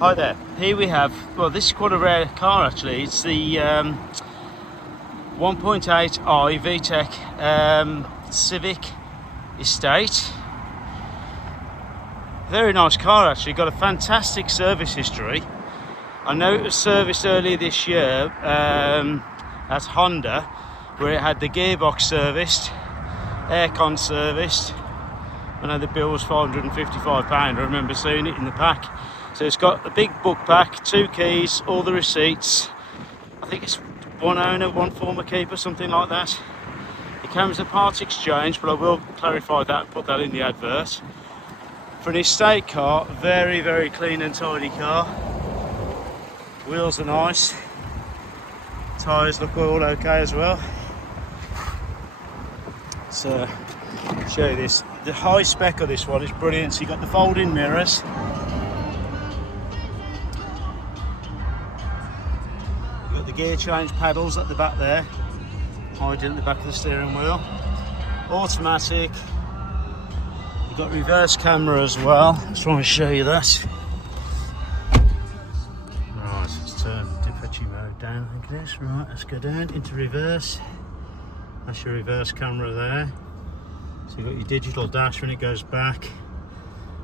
Hi there, here we have, well, this is quite a rare car actually. It's the 1.8i-VTEC Civic Estate. Very nice car actually, got a fantastic service history. I know it was serviced earlier this year at Honda, where it had the gearbox serviced, aircon serviced. I know the bill was £555, I remember seeing it in the pack. So it's got a big book pack, 2 keys, all the receipts. I think it's 1 owner, 1 former keeper, something like that. It comes with a part exchange, but I will clarify that and put that in the advert. For an estate car, very, very clean and tidy car. Wheels are nice. Tyres look all okay as well. So, I'll show you this. The high spec of this one is brilliant. So you've got the folding mirrors. The gear change paddles at the back there, hiding at the back of the steering wheel. Automatic. You've got reverse camera as well. Just want to show you that. Right, let's turn Apache mode down, I think it is. Right, let's go down into reverse. That's your reverse camera there. So you've got your digital dash when it goes back.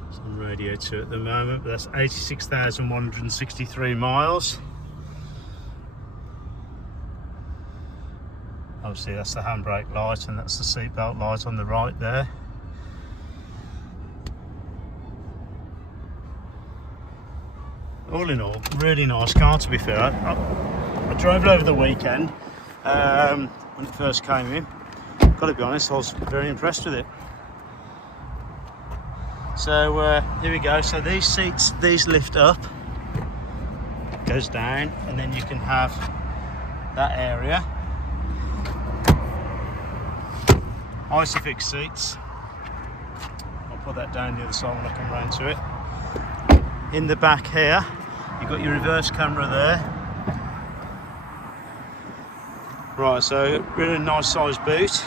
It's on radio 2 at the moment, but that's 86,163 miles. Obviously that's the handbrake light and that's the seatbelt light on the right there. All in all, really nice car to be fair. I drove it over the weekend when it first came in. Got to be honest, I was very impressed with it. So here we go. So these seats, these lift up, goes down, and then you can have that area. Isofix seats. I'll put that down the other side when I come round to it. In the back here, you've got your reverse camera there. Right, so really nice size boot.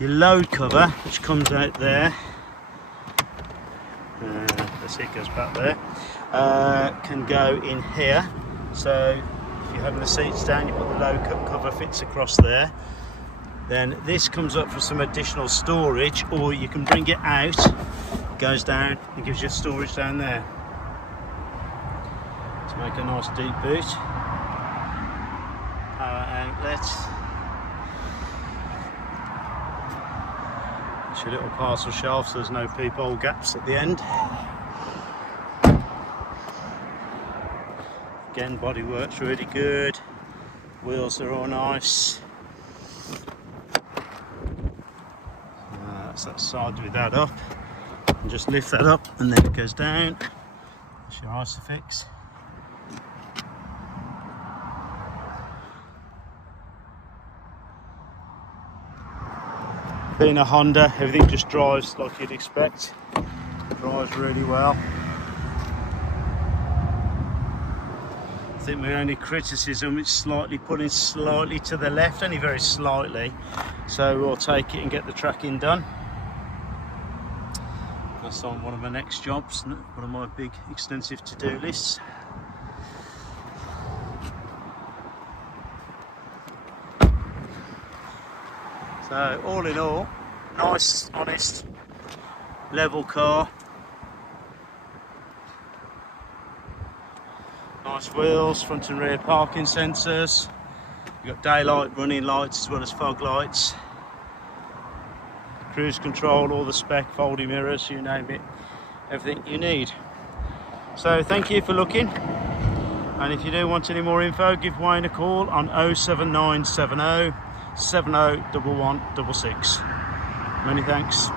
Your load cover, which comes out there. The seat goes back there. Can go in here. So if you're having the seats down, you put the load cover, fits across there. Then this comes up for some additional storage, or you can bring it out, goes down and gives you storage down there to make a nice deep boot. Power outlet. It's your little parcel shelf, so there's no peephole gaps at the end. Again, body works really good. Wheels are all nice. That side with that up, and just lift that up and then it goes down. That's your Isofix. Being a Honda, everything just drives like you'd expect. Drives really well. I think my only criticism is slightly pulling slightly to the left, only very slightly. So we'll take it and get the tracking done. That's on one of my next jobs, one of my big extensive to-do lists. So all in all, nice, honest, level car. Nice wheels, front and rear parking sensors. You've got daylight running lights as well as fog lights. Cruise control, all the spec, folding mirrors, you name it, everything you need. So thank you for looking, and if you do want any more info, give Wayne a call on 07970 701166. Many thanks.